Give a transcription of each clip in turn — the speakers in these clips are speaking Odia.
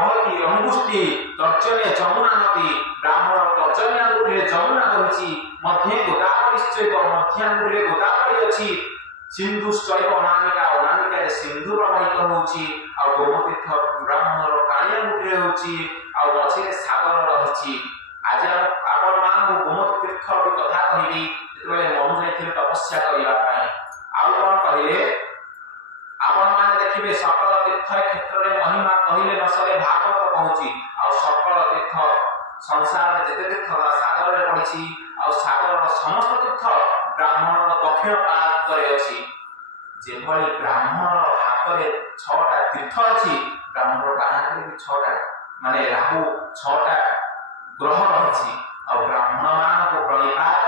ଭଳକି ଅଙ୍ଗୁଷ୍ଠି ତର୍ଜନୀ ଯମୁନା ନଦୀ ବ୍ରାହ୍ମଣ ତର୍ଜନୀ ଆଙ୍ଗୁଠିରେ ଯମୁନା ରହିଛି ମଧ୍ୟ ଗୋଦାବରୀ ଚୈବ ମଧ୍ୟ ଆଙ୍ଗୁଠିରେ ଗୋଦାବରୀ ଅଛି ସିନ୍ଧୁ ଚୈବ ଅନାମିକା ଅନାମିକାରେ ସିନ୍ଧୁ ପ୍ରବାହିତ ହେଉଛି ଆଉ ଗୋମତୀର୍ଥ ବ୍ରାହ୍ମଣର କାଳି ଆଙ୍ଗୁଠିରେ ହେଉଛି ଆଉ ମଝିରେ ସାଗର ରହିଛି। ଆଜି ଆପଣମାନଙ୍କୁ ଗୋମତୀର୍ଥର ବି କଥା କହିବି ଯେତେବେଳେ ମନୁ ଯାଇଥିଲେ ତପସ୍ୟା କରିବା ପାଇଁ। ଆଉ କଣ କହିଲେ ଆପଣମାନେ ଦେଖିବେ ସକଳ ତୀର୍ଥ କ୍ଷେତ୍ରରେ ମହିମା କହିଲେ ନ ସରେ ଭାଗବତ କହୁଛି ଆଉ ସକଳ ତୀର୍ଥ ସଂସାରରେ ଯେତେ ତୀର୍ଥ ସାଗରରେ ପଡ଼ିଛି ଆଉ ସାଗରର ସମସ୍ତ ତୀର୍ଥ ବ୍ରାହ୍ମଣର ଦକ୍ଷିଣ ପାର୍ଶ୍ୱରେ ଅଛି। ଯେଭଳି ବ୍ରାହ୍ମଣର ହାତରେ 6ଟା ତୀର୍ଥ ଅଛି ବ୍ରାହ୍ମଣର ବାହାରେ ବି 6ଟା ମାନେ ରାହୁ 6ଟା ଗ୍ରହ ରହିଛି ଆଉ ବ୍ରାହ୍ମଣମାନଙ୍କୁ ପ୍ରଣିପାତ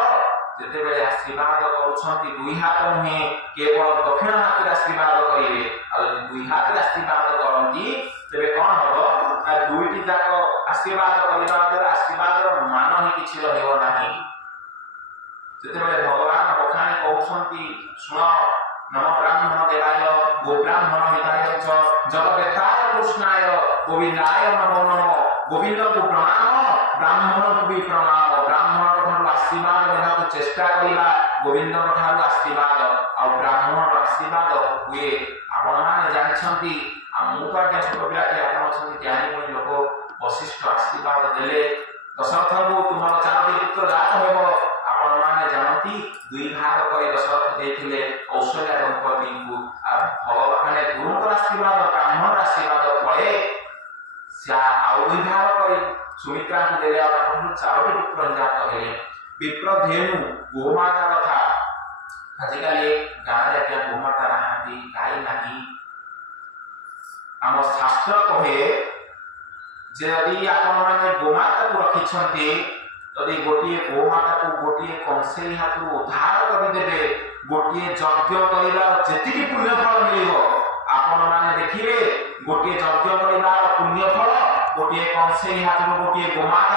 ଯେତେବେଳେ ଆଶୀର୍ବାଦ କରୁଛନ୍ତି ଦୁଇ ହାତ ନୁହେଁ କେବଳ ଦକ୍ଷିଣ ହାତରେ ଆଶୀର୍ବାଦ କରିବେ ଆଉ ଯଦି ଦୁଇ ହାତରେ ଆଶୀର୍ବାଦ କରନ୍ତି ତେବେ କଣ ହବ ନା ଦୁଇଟି ଯାକ ଆଶୀର୍ବାଦ କରିବା ଦ୍ୱାରା ଆଶୀର୍ବାଦର ମାନ ହିଁ କିଛି ରହିବ ନାହିଁ। ଯେତେବେଳେ ଭଗବାନ ବଖାଣି କହୁଛନ୍ତି ଶୁଣ ନମ ବ୍ରାହ୍ମଣ ଦେବାୟ ଗୋ ବ୍ରାହ୍ମଣ ହିତାୟ ଚ ଜଗଦେତାୟ କୃଷ୍ଣାୟ ଗୋବିନ୍ଦାୟ ନମୋ ନମଃ ଗୋବିନ୍ଦଙ୍କୁ ପ୍ରଣାମ ବ୍ରାହ୍ମଣଙ୍କୁ ବି ପ୍ରଣାମ ବ୍ରାହ୍ମଣଙ୍କ ଠାରୁ ଆଶୀର୍ବାଦ ନେବାକୁ ଚେଷ୍ଟା କରିବା ଗୋବିନ୍ଦଙ୍କ ଠାରୁ ଆଶୀର୍ବାଦ ଆଉ ବ୍ରାହ୍ମଣର ଆଶୀର୍ବାଦ ହୁଏ। ଆପଣମାନେ ଜାଣିଛନ୍ତି ଆଉ ମୁଁ ତ ଆଜ୍ଞା ଛୋଟ ପିଲାଟେ ଆପଣ ଅଛନ୍ତି ଜ୍ଞାନୀ ଗୁଣୀ ଲୋକ ବଶିଷ୍ଠ ଆଶୀର୍ବାଦ ଦେଲେ ଦଶରଥଙ୍କୁ ତୁମର 4ଟି ପୁତ୍ର ଜାତ ହେବ। ଆପଣମାନେ ଜାଣନ୍ତି 2 ଭାଗ କରି ଦଶରଥ ଦେଇଥିଲେ କୌଶଲ୍ୟା ଦମ୍ପତିଙ୍କୁ ଆଉ ଭଗବାନ ଗୁରୁଙ୍କର ଆଶୀର୍ବାଦ ବ୍ରାହ୍ମଣର ଆଶୀର୍ବାଦ ପରେ ସେ ଆଉ 2 ଭାଗ କରି ସୁମିତ୍ରାଙ୍କୁ ଦେଲେ ଆଉ ତାଙ୍କଠୁ 4ଟି ପୁତ୍ର ଜାତ ହେଲେ। ବିପ୍ର ଧେନୁ ଗୋମାତା କଥା ଆଜିକାଲି ଗାଁରେ ଆଜ୍ଞା ଗୋମାତା ନାହାନ୍ତି ଗାଈ ନାହିଁ। ଆମ ଶାସ୍ତ୍ର କହେ ଯେ ଯଦି ଆପଣମାନେ ଗୋମାତାକୁ ରଖିଛନ୍ତି ଯଦି ଗୋଟିଏ ଗୋମାତାକୁ ଗୋଟିଏ କଂସେଇ ହାତରୁ ଉଦ୍ଧାର କରିଦେବେ ଗୋଟିଏ ଯଜ୍ଞ କରିବାର ଯେତିକି ପୁଣ୍ୟ ଫଳ ମିଳିବ ଆପଣମାନେ ଦେଖିବେ ଗୋଟିଏ ଯଜ୍ଞ କରିବାର ପୁଣ୍ୟ ଫଳ ଗୋଟିଏ କଂସେଇ ହାତରୁ ଗୋଟିଏ ଗୋମାତା